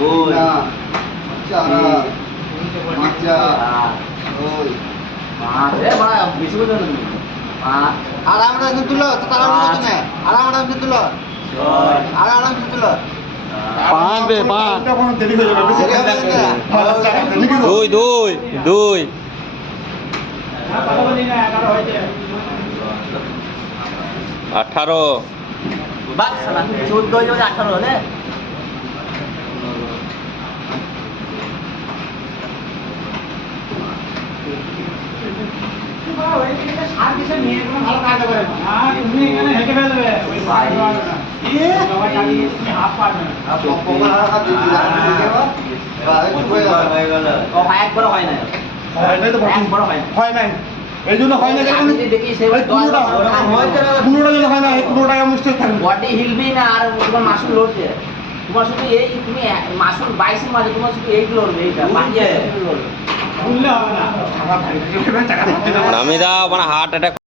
দুই চার পাঁচ ওই পাঁচ এ বড় বেশি করে দেন পাঁচ আর আমরা তুলো তারা কত না আর আমরা তুলো ছয় আর আমরা তুলো পাঁচ বে পাঁচ দেরি হয়ে যাবে দুই দুই দুই 18 বাদ সালা 14 হয়ে 18 হলে একবার হয় না একবার হয় না হয় নাই এই জন্য হয় না কেন দেখি সেই পুরোটা যদি হয় না এই পুরোটা মুশকিল থাকবে বডি হিলবি না আর তোমার মাসুল লড়ছে তোমার শুধু এই তুমি মাসুল 22 মাঝে তোমার শুধু এই লড়বে এইটা বাকি লড়বে নামি দাও মানে হার্ট অ্যাটাক